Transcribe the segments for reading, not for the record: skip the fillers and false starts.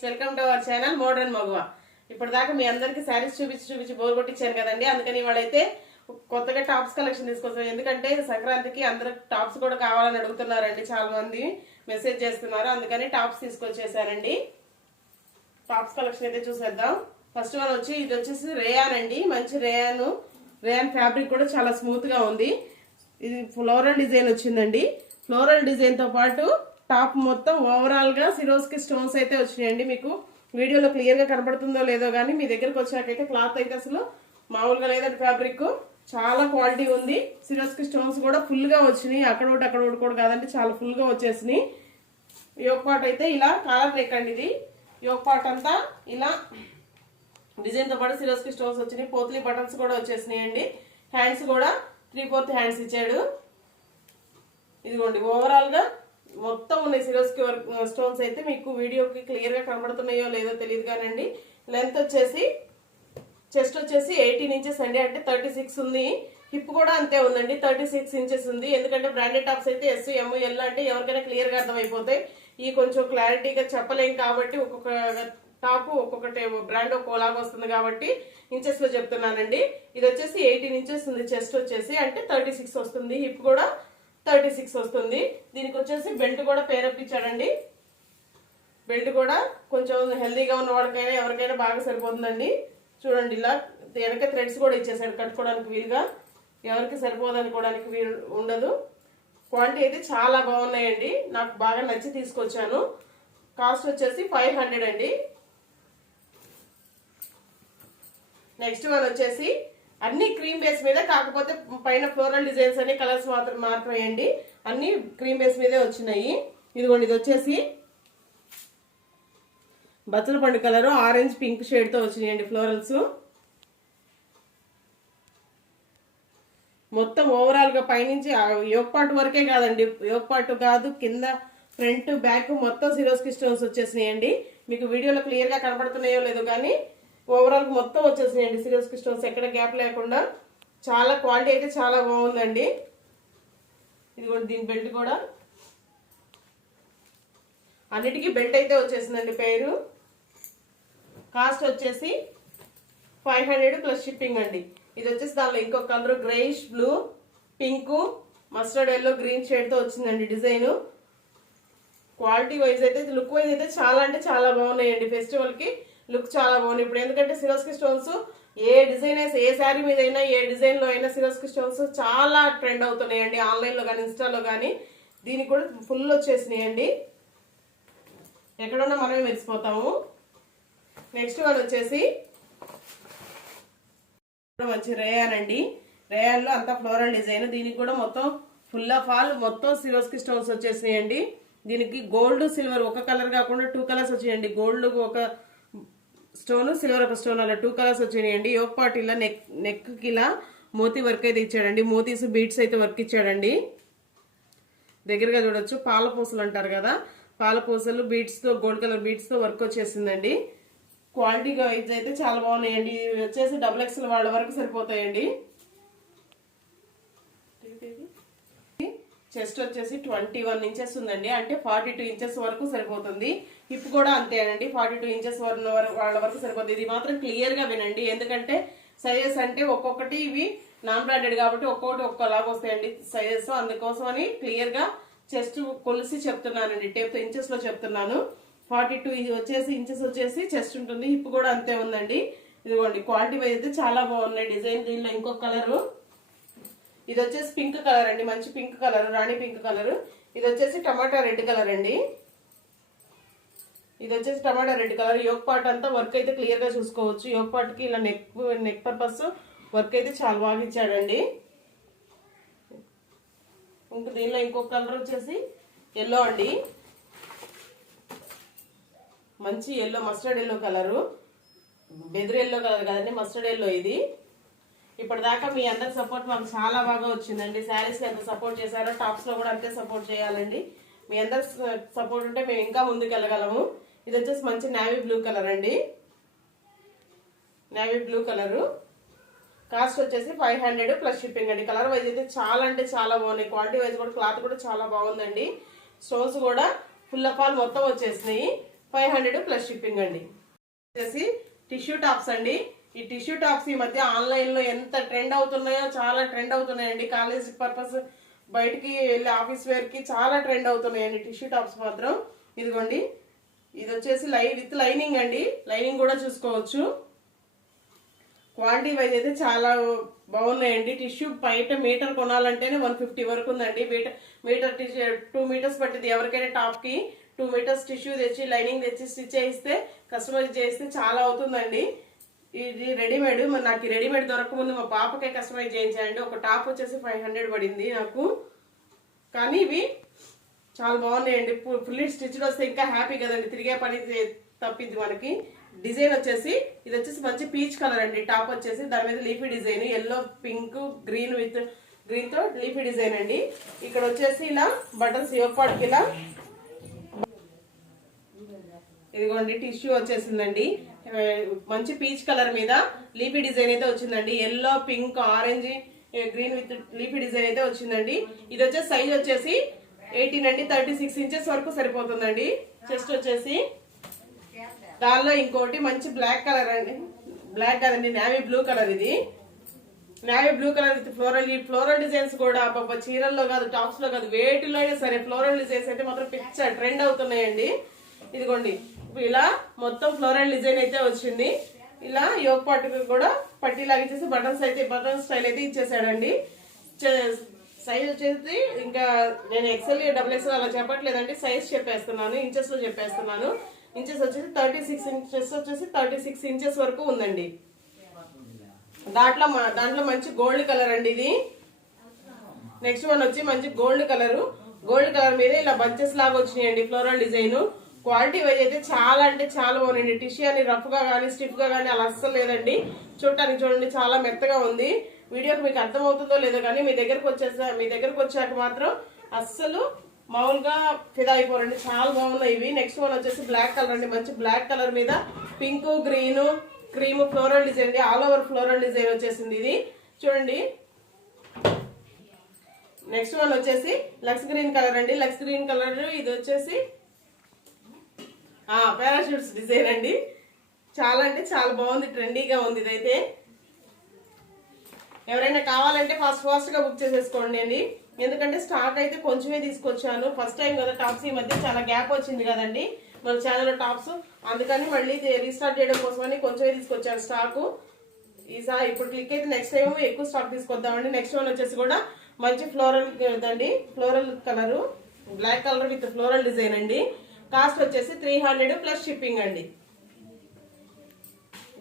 Welcome to our channel modern మగువా. ఇప్పటిదాకా మీ అందరికి శారీస్ చూపించి బోర్ కొట్టించాను కదండి. అందుకని ఇవాళైతే కొత్తగా టాప్స్ కలెక్షన్ తీసుకొస్తాం. ఎందుకంటే సంక్రాంతికి అందరూ టాప్స్ కూడా కావాలని అడుగుతున్నారండి, చాలా మంది మెసేజ్ చేస్తున్నారు. అందుకని టాప్స్ తీసుకొచ్చేసానండి. టాప్స్ కలెక్షన్ అయితే చూసేద్దాం. ఫస్ట్ వన్ వచ్చి ఇది వచ్చేసి రేయాన్ అండి. మంచి రేయాన్ ఫ్యాబ్రిక్ కూడా చాలా స్మూత్ గా ఉంది. ఇది ఫ్లోరల్ డిజైన్ వచ్చిందండి. ఫ్లోరల్ డిజైన్ తో పాటు టాప్ మొత్తం ఓవరాల్ గా సిరోస్కి స్టోన్స్ అయితే వచ్చినాయండి. మీకు వీడియోలో క్లియర్ గా కనబడుతుందో లేదో కానీ మీ దగ్గరకు వచ్చాకైతే క్లాత్ అయితే అసలు మామూలుగా లేదండి. ఫ్యాబ్రిక్ చాలా క్వాలిటీ ఉంది. సిరోస్కి స్టోన్స్ కూడా ఫుల్ గా వచ్చినాయి. అక్కడ ఒకటి కూడా కాదండి, చాలా ఫుల్ గా వచ్చేసినాయి. యోక్ పార్ట్ అయితే ఇలా కాలర్ నెక్ అండి. ఇది యోక్ పార్ట్ అంతా ఇలా డిజైన్ తో పాటు సిరోస్కి స్టోన్స్ వచ్చినాయి. పోత్లీ బటన్స్ కూడా వచ్చేసినాయి అండి. హ్యాండ్స్ కూడా 3/4 హ్యాండ్స్ ఇచ్చాడు. ఇదిగోండి ఓవరాల్ గా మొత్తం ఉన్నాయి సిరోస్కి స్టోన్స్ అయితే. మీకు వీడియోకి క్లియర్ గా కనబడుతున్నాయో లేదో తెలియదు కానండి. లెంత్ వచ్చేసి చెస్ట్ వచ్చేసి 18 ఇంచెస్ అండి, అంటే 36 ఉంది. హిప్ కూడా అంతే ఉందండి, 36 ఇంచెస్ ఉంది. ఎందుకంటే బ్రాండెడ్ టాప్స్ అయితే ఎస్ ఎమ్ ఎల్ అంటే ఎవరికైనా క్లియర్ గా అర్థమైపోతాయి. ఈ కొంచెం క్లారిటీగా చెప్పలేం కాబట్టి ఒక్కొక్క టాప్ ఒక్కొక్కటి బ్రాండ్ ఒక్కోలాగా వస్తుంది కాబట్టి ఇంచెస్ లో చెప్తున్నానండి. ఇది వచ్చేసి 18 ఇంచెస్ ఉంది చెస్ట్ వచ్చేసి, అంటే 36 వస్తుంది. హిప్ కూడా 36 వస్తుంది. దీనికి వచ్చేసి బెల్ట్ కూడా పేరప్ ఇచ్చాడండి. బెల్ట్ కూడా కొంచెం హెల్దీగా ఉన్న వాళ్ళకైనా ఎవరికైనా బాగా సరిపోతుందండి. చూడండి ఇలా వెనక థ్రెడ్స్ కూడా ఇచ్చేసాడు కట్టుకోవడానికి వీలుగా. ఎవరికి సరిపోదనుకోవడానికి వీలు ఉండదు. క్వాలిటీ అయితే చాలా బాగున్నాయండి, నాకు బాగా నచ్చి తీసుకొచ్చాను. కాస్ట్ వచ్చేసి 500 అండి. నెక్స్ట్ వన్ వచ్చేసి అన్ని క్రీమ్ బేస్ మీద, కాకపోతే పైన ఫ్లోరల్ డిజైన్స్ అనే కలర్స్ మాత్రమేయండి. అన్ని క్రీమ్ బేస్ మీదే వచ్చినాయి. ఇదిగోండి ఇది వచ్చేసి బచ్చల పండు కలర్ ఆరెంజ్ పింక్ షేడ్ తో వచ్చినాయండి ఫ్లోరల్స్. మొత్తం ఓవరాల్ గా పైనుంచి యోక్ పార్ట్ వరకే కాదండి, యోక్ పార్ట్ కాదు కింద ఫ్రంట్ బ్యాక్ మొత్తం సిరోస్కి స్టోన్స్ వచ్చేసినాయండి. మీకు వీడియోలో క్లియర్ గా కనబడుతున్నాయో లేదో కానీ ఓవరాల్ మొత్తం వచ్చేసినాయండి సిరోస్కి స్టోన్స్, ఎక్కడ గ్యాప్ లేకుండా. చాలా క్వాలిటీ అయితే చాలా బాగుందండి. ఇదిగోండి దీని బెల్ట్ కూడా అన్నిటికీ బెల్ట్ అయితే వచ్చేసిందండి పేరు. కాస్ట్ వచ్చేసి 500 ప్లస్ షిప్పింగ్ అండి. ఇది వచ్చేసి దానిలో ఇంకొక colour greyish blue, pink, mustard yellow, green shade తో వచ్చిందండి డిజైన్. క్వాలిటీ వైజ్ అయితే లుక్ వైజ్ అయితే చాలా అంటే చాలా బాగున్నాయండి. ఫెస్టివల్ కి లుక్ చాలా బాగుంది. ఇప్పుడు ఎందుకంటే సిరోస్కి స్టోన్స్ ఏ డిజైన్ అయినా, ఏ శారీ మీద అయినా, ఏ డిజైన్ లో అయినా సిరోస్కి స్టోన్స్ చాలా ట్రెండ్ అవుతున్నాయండి. ఆన్లైన్ లో కానీ ఇన్స్టాలో కానీ దీనికి కూడా ఫుల్ వచ్చేసినాయండి. ఎక్కడున్నా మనమే మెరిసిపోతాము. నెక్స్ట్ వన్ వచ్చేసి మంచి రేయాన్ అండి. రేయాన్ లో అంతా ఫ్లోరల్ డిజైన్. దీనికి కూడా మొత్తం ఫుల్ ఆఫ్ ఆల్ మొత్తం సిరోస్కి స్టోన్స్ వచ్చేసినాయండి. దీనికి గోల్డ్ సిల్వర్ ఒక కలర్ కాకుండా 2 కలర్స్ వచ్చాయండి. గోల్డ్ ఒక స్టోన్, సిల్వర్ ఒక స్టోన్, అలా 2 కలర్స్ వచ్చినాయండి. యోక్ పార్ట్ ఇలా నెక్ కి ఇలా మోతీ వర్క్ అయితే ఇచ్చాడండి. మోతీస్ బీట్స్ అయితే వర్క్ ఇచ్చాడండి. దగ్గరగా చూడొచ్చు, పాల పూసలు అంటారు కదా, పాల పూసలు బీట్స్ తో, గోల్డ్ కలర్ బీట్స్ తో వర్క్ వచ్చేసిందండి. క్వాలిటీ వైజ్ అయితే చాలా బాగున్నాయండి. ఇవి వచ్చేసి XXL వాళ్ళ వరకు సరిపోతాయండి. చెస్ట్ వచ్చేసి 21 ఇంచెస్ ఉందండి, అంటే 42 ఇంచెస్ వరకు సరిపోతుంది. హిప్ కూడా అంతేనండి, 42 ఇంచెస్ వాళ్ళ వరకు సరిపోతుంది. ఇది మాత్రం క్లియర్ గా వినండి, ఎందుకంటే సైజెస్ అంటే ఒక్కొక్కటి ఇవి నాన్ బ్రాండెడ్ కాబట్టి ఒక్కొక్కటి ఒక్కలాగా వస్తాయండి సైజెస్. అందుకోసం అని క్లియర్ గా చెస్ట్ కొలిసి చెప్తున్నానండి, టేప్ ఇంచెస్ లో చెప్తున్నాను. 42 వచ్చేసి ఇంచెస్ వచ్చేసి చెస్ట్ ఉంటుంది. హిప్ కూడా అంతే ఉందండి. ఇదిగోండి క్వాలిటీ వైజ్ అయితే చాలా బాగున్నాయి డిజైన్. దీనిలో ఇంకొక కలరు, ఇది వచ్చేసి పింక్ కలర్ అండి, మంచి పింక్ కలర్, రాణి పింక్ కలర్. ఇది వచ్చేసి టమాటా రెడ్ కలర్ అండి. ఇది వచ్చేసి టమాటా రెడ్ కలర్. యోక్ పార్ట్ అంతా వర్క్ అయితే క్లియర్ గా చూసుకోవచ్చు. యోక్ పార్ట్ కి ఇలా నెక్ పర్పస్ వర్క్ అయితే చాలా బాగా ఇచ్చాడండి. ఇంకా దీనిలో ఇంకొక కలర్ వచ్చేసి ఎల్లో అండి, మంచి ఎల్లో, మస్టర్డ్ ఎల్లో కలరు. బెదురు ఎల్లో కలర్ కదండి, మస్టర్డ్ ఎల్లో ఇది. ఇప్పటిదాకా మీ అందరి సపోర్ట్ మాకు చాలా బాగా వచ్చిందండి. శారీస్ ఎంత సపోర్ట్ చేశారో టాప్స్ లో కూడా అంతే సపోర్ట్ చేయాలండి. మీ అందరి సపోర్ట్ ఉంటే మేము ఇంకా ముందుకు వెళ్ళగలము. ఇది వచ్చేసి మంచి నేవీ బ్లూ కలర్ అండి, నేవీ బ్లూ కలరు. కాస్ట్ వచ్చేసి 500 ప్లస్ షిప్పింగ్ అండి. కలర్ వైజ్ అయితే చాలా అంటే చాలా బాగున్నాయి. క్వాలిటీ వైజ్ కూడా క్లాత్ కూడా చాలా బాగుందండి. స్టోన్స్ కూడా ఫుల్ ఆఫ్ ఆల్ మొత్తం వచ్చేసినాయి. 500 ప్లస్ షిప్పింగ్ అండి. వచ్చేసి టిష్యూ టాప్స్ అండి. ఈ టిష్యూ టాప్స్ ఈ మధ్య ఆన్లైన్ లో ఎంత ట్రెండ్ అవుతున్నాయో, చాలా ట్రెండ్ అవుతున్నాయండి. కాలేజ్ పర్పస్, బయటికి వెళ్ళి ఆఫీస్ వేర్ కి చాలా ట్రెండ్ అవుతున్నాయండి టిష్యూ టాప్స్ మాత్రం. ఇదిగోండి, ఇది వచ్చేసి విత్ లైనింగ్ అండి. లైనింగ్ కూడా చూసుకోవచ్చు. క్వాలిటీ వైజ్ అయితే చాలా బాగున్నాయండి. టిష్యూ బయట మీటర్ కొనాలంటేనే 150 వరకు ఉందండి. మీటర్ టిష్యూ 2 మీటర్స్ పట్టింది. ఎవరికైనా టాప్ కి 2 మీటర్స్ టిష్యూ తెచ్చి, లైనింగ్ తెచ్చి స్టిచ్ చేయిస్తే, కస్టమైజ్ చేస్తే చాలా అవుతుందండి. ఇది రెడీమేడ్. మరి నాకు రెడీమేడ్ దొరకముందు మా పాపకే కస్టమైజ్ చేయించాయండి. ఒక టాప్ వచ్చేసి 500 పడింది నాకు. కానీ ఇవి చాలా బాగున్నాయండి. ఫుల్లీ స్టిచ్డ్ వస్తే ఇంకా హ్యాపీ కదండి, తిరిగే పని తప్పిద్ది మనకి. డిజైన్ వచ్చేసి ఇది వచ్చేసి మంచి పీచ్ కలర్ అండి. టాప్ వచ్చేసి దాని మీద leafy design, yellow, pink, green with green తో లీఫీ డిజైన్ అండి. ఇక్కడ వచ్చేసి ఇలా బటన్స్ యోగపాటుకి ఇలా ఇదిగోండి టిష్యూ వచ్చేసిందండి. మంచి పీచ్ కలర్ మీద లీఫీ డిజైన్ అయితే వచ్చిందండి. Yellow, pink, orange, green with leafy design అయితే వచ్చిందండి. ఇది వచ్చేసి సైజ్ వచ్చేసి 18 అండి. 36 ఇంచెస్ వరకు సరిపోతుందండి. చెస్ట్ వచ్చేసి దానిలో ఇంకోటి మంచి బ్లాక్ కలర్ అండి. బ్లాక్ కాదండి, నేవీ బ్లూ కలర్. ఇది navy blue colour with floral. ఈ ఫ్లోరల్ డిజైన్స్ కూడా పాప చీరల్లో కాదు, టాప్స్ లో కాదు, వేటిలో అయినా సరే ఫ్లోరల్ డిజైన్స్ అయితే మాత్రం పిచ్చ ట్రెండ్ అవుతున్నాయండి. ఇదిగోండి, ఇలా మొత్తం ఫ్లోరల్ డిజైన్ అయితే వచ్చింది. ఇలా యోగ్ పాటు కూడా పట్టీ లాగిచ్చేసి బటన్ స్టైల్ అయితే ఇచ్చేసాడండి. సైజ్ వచ్చేసి ఇంకా నేను XL, XXL అలా చెప్పట్లేదండి, సైజ్ చెప్పేస్తున్నాను, ఇంచెస్ లో చెప్పేస్తున్నాను. ఇంచెస్ వచ్చేసి 36 ఇంచెస్ వచ్చేసి 36 ఇంచెస్ వరకు ఉందండి. దాంట్లో మంచి గోల్డ్ కలర్ అండి ఇది. నెక్స్ట్ వన్ వచ్చి మంచి గోల్డ్ కలర్. గోల్డ్ కలర్ మీద ఇలా బంచెస్ లాగా వచ్చినాయండి ఫ్లోరల్ డిజైన్. క్వాలిటీ వైజ్ అయితే చాలా అంటే చాలా బాగుందండి. టిష్యూ అని రఫ్ గా కానీ స్టిఫ్ గా కానీ అలా అస్సలు లేదండి. చూడటానికి చూడండి చాలా మెత్తగా ఉంది. వీడియోకి మీకు అర్థం అవుతుందో లేదో కానీ మీ దగ్గరకు వచ్చాక మాత్రం అస్సలు మామూలుగా ఫిదా అయిపోరండి. చాలా బాగున్నాయి ఇవి. నెక్స్ట్ వన్ వచ్చేసి బ్లాక్ కలర్ అండి. మంచి బ్లాక్ కలర్ మీద pink, green, cream floral design, all over floral design వచ్చేసింది ఇది చూడండి. నెక్స్ట్ వన్ వచ్చేసి లక్స్ గ్రీన్ కలర్ అండి. లక్స్ గ్రీన్ కలర్ ఇది వచ్చేసి పారాషూట్స్ డిజైన్ అండి. చాలా అంటే చాలా బాగుంది, ట్రెండీగా ఉంది ఇదైతే. ఎవరైనా కావాలంటే ఫాస్ట్ గా బుక్ చేసేసుకోండి అండి. ఎందుకంటే స్టాక్ అయితే కొంచెమే తీసుకొచ్చాను. ఫస్ట్ టైం కదా టాప్స్, ఈ మధ్య చాలా గ్యాప్ వచ్చింది కదండి మన ఛానల్లో టాప్స్. అందుకని మళ్ళీ రీస్టార్ట్ చేయడం కోసమని కొంచెమే తీసుకొచ్చాను స్టాక్. ఈసారి ఇప్పుడు క్లిక్ అయితే నెక్స్ట్ టైం ఎక్కువ స్టాక్ తీసుకొద్దామండి. నెక్స్ట్ వన్ వచ్చేసి కూడా మంచి ఫ్లోరల్ అండి. Floral colour, black colour with floral design అండి. కాస్ట్ వచ్చేసి 300 ప్లస్ షిప్పింగ్ అండి.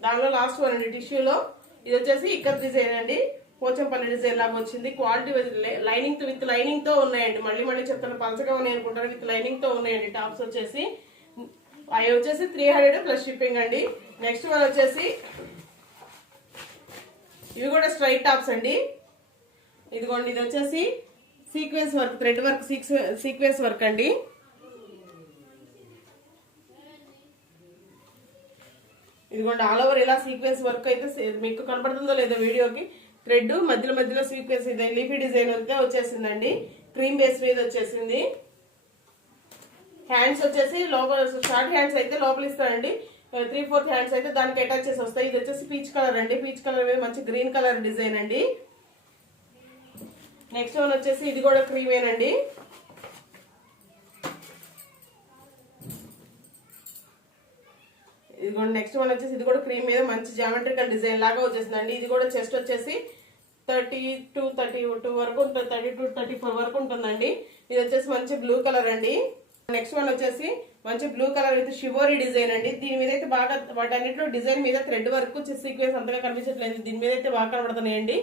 దానిలో లాస్ట్ వన్ అండి టిష్యూలో. ఇది వచ్చేసి ఇక్కడ డిజైన్ అండి, పోచంపల్లి డిజైన్ లాగా వచ్చింది. క్వాలిటీ విత్ లైనింగ్ తో ఉన్నాయండి. మళ్ళీ చెప్తాను, పలచగా ఉన్నాయి అనుకుంటారు, విత్ లైనింగ్ తో ఉన్నాయండి టాప్స్ వచ్చేసి. అవి వచ్చేసి 300 ప్లస్ షిప్పింగ్ అండి. నెక్స్ట్ వన్ వచ్చేసి ఇవి కూడా స్ట్రైట్ టాప్స్ అండి. ఇదిగోండి, ఇది వచ్చేసి sequence work, thread work, sequence work అండి. ఇదిగోండి, ఆల్ ఓవర్ ఇలా సీక్వెన్స్ వర్క్ అయితే మీకు కనపడుతుందో లేదో వీడియోకి. థ్రెడ్ మధ్యలో సీక్వెన్స్ ఇది లీఫీ డిజైన్ అయితే వచ్చేసిందండి. క్రీమ్ బేస్ మీద వచ్చేసింది. హ్యాండ్స్ వచ్చేసి లోపల షార్ట్ హ్యాండ్స్ అయితే లోపల ఇస్తారండి. 3/4 హ్యాండ్స్ అయితే దానికి అటాచ్ చేసి వస్తాయి. ఇది వచ్చేసి పీచ్ కలర్ అండి. పీచ్ కలర్ మీద మంచి గ్రీన్ కలర్ డిజైన్ అండి. నెక్స్ట్ వన్ వచ్చేసి ఇది కూడా క్రీమేనండి. ఇదిగోండి, నెక్స్ట్ వన్ వచ్చేసి ఇది కూడా క్రీమ్ మీద మంచి జామెట్రికల్ డిజైన్ లాగా వచ్చేసిందండి. ఇది కూడా చెస్ట్ వచ్చేసి 32 వరకు ఉంటుంది, 32-34 వరకు ఉంటుందండి. ఇది వచ్చేసి మంచి బ్లూ కలర్ అండి. నెక్స్ట్ వన్ వచ్చేసి మంచి blue colour with shibori design అండి. దీని మీద అయితే బాగా వాటన్నిటిలో డిజైన్ మీద థ్రెడ్ వర్క్ సీక్వెన్స్ అంతగా కనిపించట్లేదు. దీని మీద అయితే బాగా కనబడుతున్నాయండి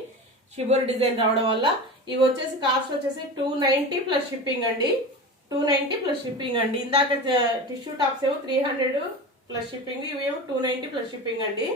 షివోరీ డిజైన్ రావడం వల్ల. ఇవి వచ్చేసి కాస్ట్ వచ్చేసి 290 ప్లస్ షిప్పింగ్ అండి. 290 ప్లస్ షిప్పింగ్ అండి. ఇందాక టిష్యూ టాప్స్ ఏమో 300 ప్లస్ షిప్పింగ్, ఇవేమో 290 ప్లస్ షిప్పింగ్ అండి.